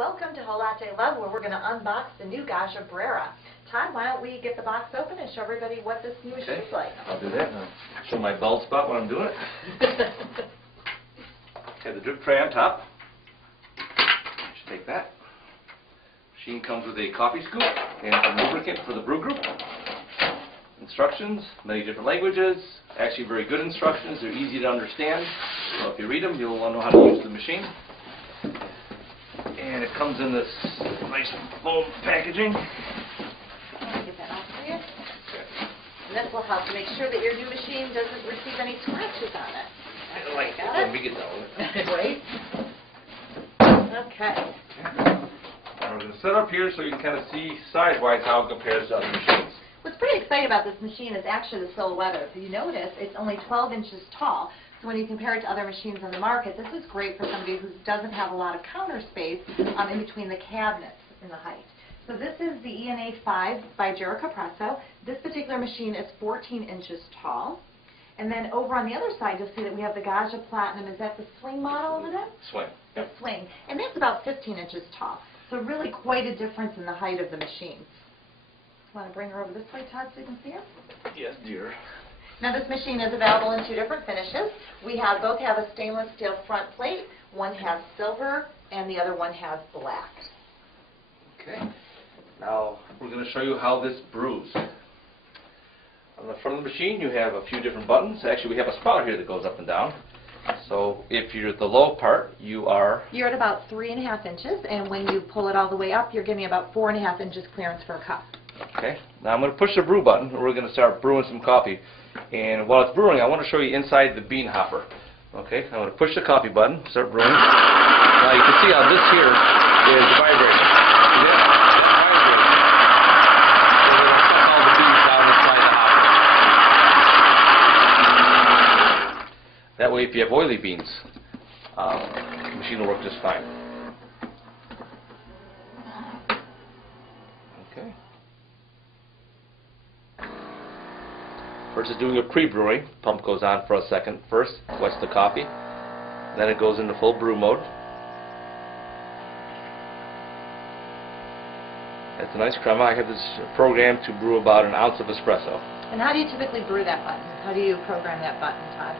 Welcome to Latte Love, where we're going to unbox the new Gaggia Brera. Todd, why don't we get the box open and show everybody what this new machine's like? I'll do that. And I'll show my bald spot when I'm doing it. Have the drip tray on top. Just take that. Machine comes with a coffee scoop and some lubricant for the brew group. Instructions, many different languages. Actually very good instructions. They're easy to understand. So if you read them, you'll know how to use the machine. And it comes in this nice foam packaging. I'll get that off for you. And this will help to make sure that your new machine doesn't receive any scratches on it. Like got when it? we get done. Right? Okay. Now we're going to set up here so you can kind of see size-wise how it compares to other machines. What's pretty exciting about this machine is actually the silhouette. If you notice, it's only 12 inches tall. So when you compare it to other machines on the market, this is great for somebody who doesn't have a lot of counter space in between the cabinets in the height. So this is the ENA 5 by Jericho. This particular machine is 14 inches tall. And then over on the other side, you'll see that we have the Gaggia Platinum. Is that the swing model over there? Swing. The swing. And that's about 15 inches tall. So really quite a difference in the height of the machine. Want to bring her over this way, Todd, so you can see her? Yes, dear. Now this machine is available in two different finishes. Both have a stainless steel front plate. One has silver and the other one has black. Okay. Now we're going to show you how this brews. On the front of the machine you have a few different buttons. Actually we have a spout here that goes up and down. So if you're at the low part, you're at about 3.5 inches, and when you pull it all the way up, you're getting about 4.5 inches clearance for a cup. Okay. Now I'm going to push the brew button, and we're going to start brewing some coffee. And while it's brewing, I want to show you inside the bean hopper. Okay. I'm going to push the coffee button, start brewing. Now you can see how this here is vibrating. See that? That way, if you have oily beans, the machine will work just fine. Okay. First, it's doing a pre-brewing. Pump goes on for a second. First, wets the coffee. Then it goes into full brew mode. That's a nice crema. I have this programmed to brew about an ounce of espresso. And how do you typically brew that button? How do you program that button, Todd?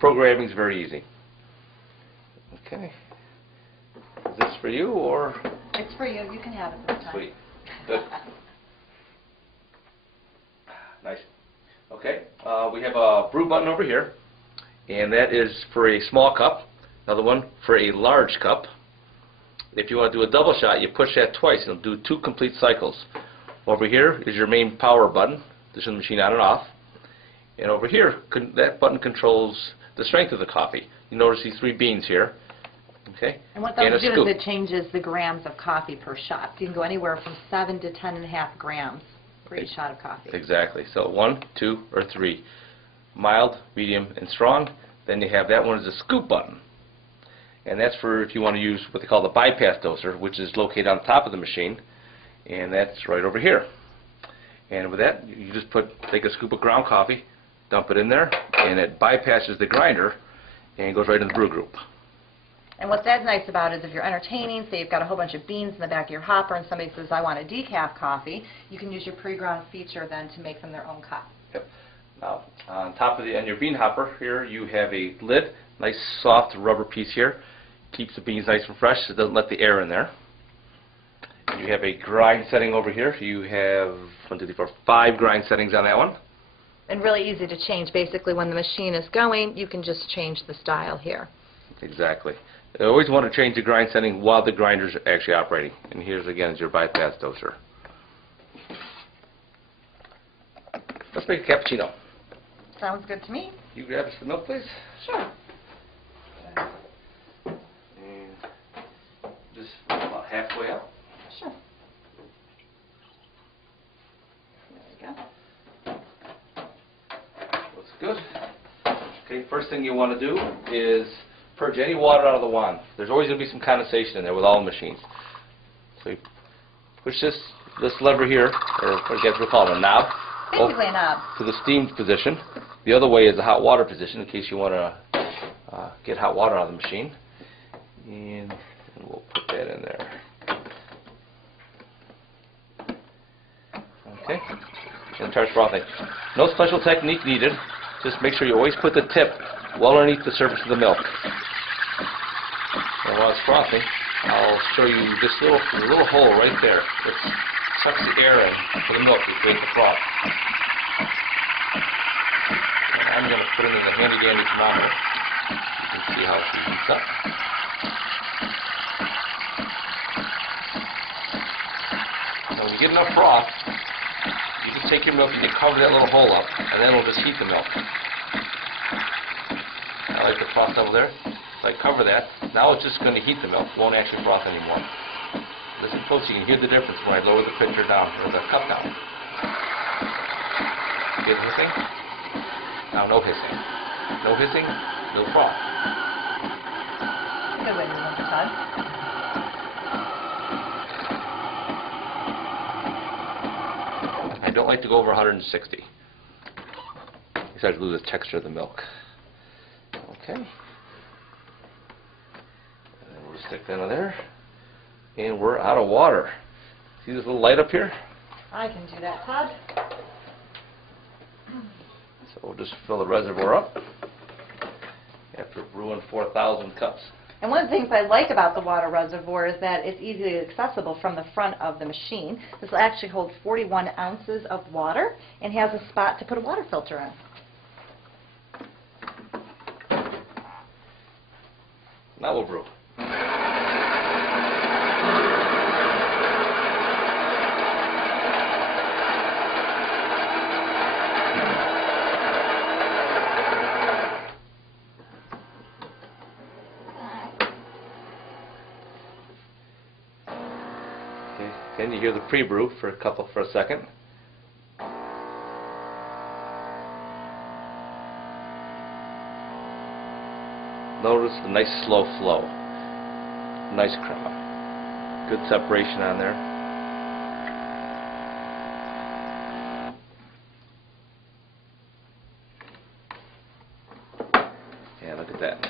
Programming is very easy. Okay. Is this for you or? It's for you. You can have it this time. Sweet. Good. Nice. Okay. We have a brew button over here, and that is for a small cup. Another one for a large cup. If you want to do a double shot, you push that twice, and it'll do 2 complete cycles. Over here is your main power button. This is the machine on and off. And over here, that button controls the strength of the coffee. You notice these 3 beans here. Okay? And what those do scoop. is it changes the grams of coffee per shot. So you can go anywhere from 7 to 10.5 grams for each shot of coffee. Exactly. So 1, 2, or 3. Mild, medium, and strong. Then you have that one as a scoop button. And that's for if you want to use what they call the bypass doser, which is located on top of the machine. And that's right over here. And with that, you just take a scoop of ground coffee, dump it in there, and it bypasses the grinder and goes right in the brew group. And what's that nice about it is if you're entertaining, say you've got a whole bunch of beans in the back of your hopper and somebody says, I want a decaf coffee, you can use your pre-ground feature then to make them their own cup. Yep. Now, on top of your bean hopper here, you have a lid, nice soft rubber piece here. Keeps the beans nice and fresh, so it doesn't let the air in there. You have a grind setting over here. You have 1, 2, 3, 4, 5 grind settings on that one. And really easy to change. Basically, when the machine is going, you can just change the style here. Exactly. You always want to change the grind setting while the grinder's actually operating. And here's again is your bypass doser. Let's make a cappuccino. Sounds good to me. You grab us the milk, please. Sure. And just about halfway up. Sure. There we go. Looks good. Okay, first thing you want to do is purge any water out of the wand. There's always going to be some condensation in there with all the machines. So you push this lever here, or I guess we'll call it a knob, Basically a knob. to the steamed position. The other way is the hot water position in case you want to get hot water out of the machine. And And we'll put that in there. Okay, and start frothing. No special technique needed. Just make sure you always put the tip well underneath the surface of the milk. And while it's frothing, I'll show you this little hole right there. It sucks the air in for the milk to create the froth. And I'm going to put it in the handy dandy thermometer. You can see how she heats up. Now when you get enough froth, you can take your milk and you cover that little hole up, and then it'll just heat the milk. I like the froth level there. So I cover that. Now it's just going to heat the milk. It won't actually froth anymore. Listen close, you can hear the difference when I lower the pitcher down, or the cup down. Hear the hissing? Now no hissing. No hissing, no froth. Good way to look at Todd. I don't like to go over 160. You start to lose the texture of the milk. Okay. And then we'll stick that in there. And we're out of water. See this little light up here? I can do that, Todd. So we'll just fill the reservoir up after brewing 4,000 cups. And one of the things I like about the water reservoir is that it's easily accessible from the front of the machine. This will actually hold 41 ounces of water and has a spot to put a water filter in. Now we'll brew. Then you hear the pre-brew for a second. Notice the nice slow flow. Nice crema. Good separation on there. Yeah, look at that.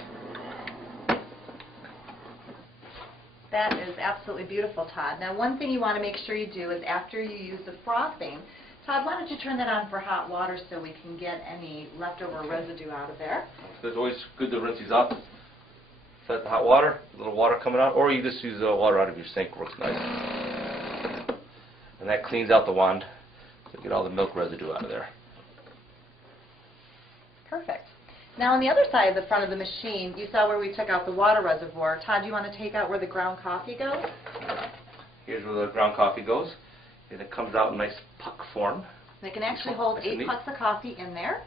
That is absolutely beautiful, Todd. Now, one thing you want to make sure you do is after you use the frothing, Todd, why don't you turn that on for hot water so we can get any leftover residue out of there? It's always good to rinse these off. Set the hot water, a little water coming out, or you just use the water out of your sink, works nice. And that cleans out the wand, so you get all the milk residue out of there. Perfect. Now on the other side of the front of the machine, you saw where we took out the water reservoir. Todd, do you want to take out where the ground coffee goes? Here's where the ground coffee goes, and it comes out in nice puck form. They can actually hold Nice and 8 neat. pucks of coffee in there,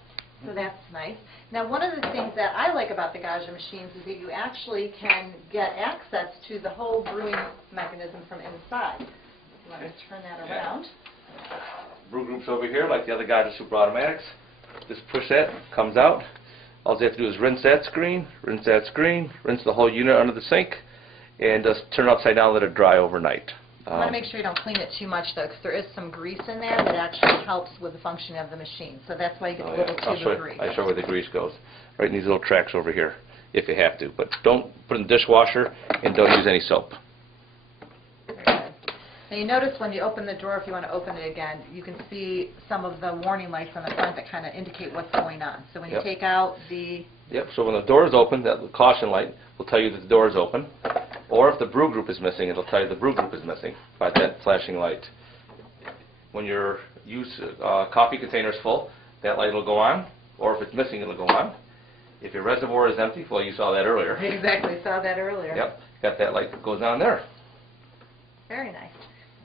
so that's nice. Now one of the things that I like about the Gaggia machines is that you actually can get access to the whole brewing mechanism from inside. You want to turn that around. Brew groups over here, like the other Gaggia Super Automatics. Just push that, comes out. All you have to do is rinse that screen, rinse the whole unit under the sink, and just turn it upside down and let it dry overnight. You want to make sure you don't clean it too much, though, because there is some grease in there that actually helps with the functioning of the machine. So that's why you get a little tube of grease. I'll show you where the grease goes. Right in these little tracks over here, if you have to. But don't put it in the dishwasher, and don't use any soap. Very good. Now you notice when you open the drawer, if you want to open it again, you can see some of the warning lights on the front that kind of indicate what's going on. So when you take out the... Yep, so when the door is open, that caution light will tell you that the door is open. Or if the brew group is missing, it'll tell you the brew group is missing by that flashing light. When your coffee container is full, that light will go on. Or if it's missing, it'll go on. If your reservoir is empty, well, you saw that earlier. Exactly, saw that earlier. Yep, got that light that goes on there. Very nice.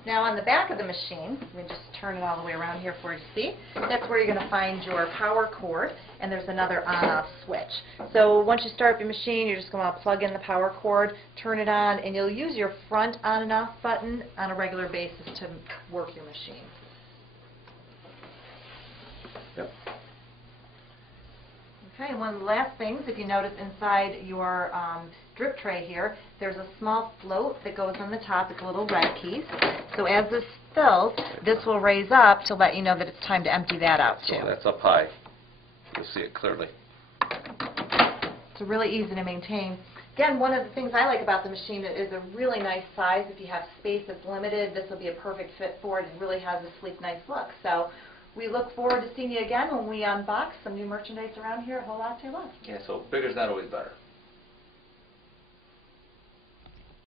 Now on the back of the machine, let me just turn it all the way around here for you to see. That's where you're going to find your power cord, and there's another on-off switch. So once you start up your machine, you're just going to plug in the power cord, turn it on, and you'll use your front on and off button on a regular basis to work your machine. Yep. Okay, and one of the last things, if you notice inside your drip tray here, there's a small float that goes on the top. It's a little red piece. So as this fills, this will raise up to let you know that it's time to empty that out too. So that's up high. You'll see it clearly. It's really easy to maintain. Again, one of the things I like about the machine is a really nice size. If you have space that's limited, this will be a perfect fit for it. It really has a sleek, nice look. So we look forward to seeing you again when we unbox some new merchandise around here at Whole Lot Love. Yeah, so bigger's not always better.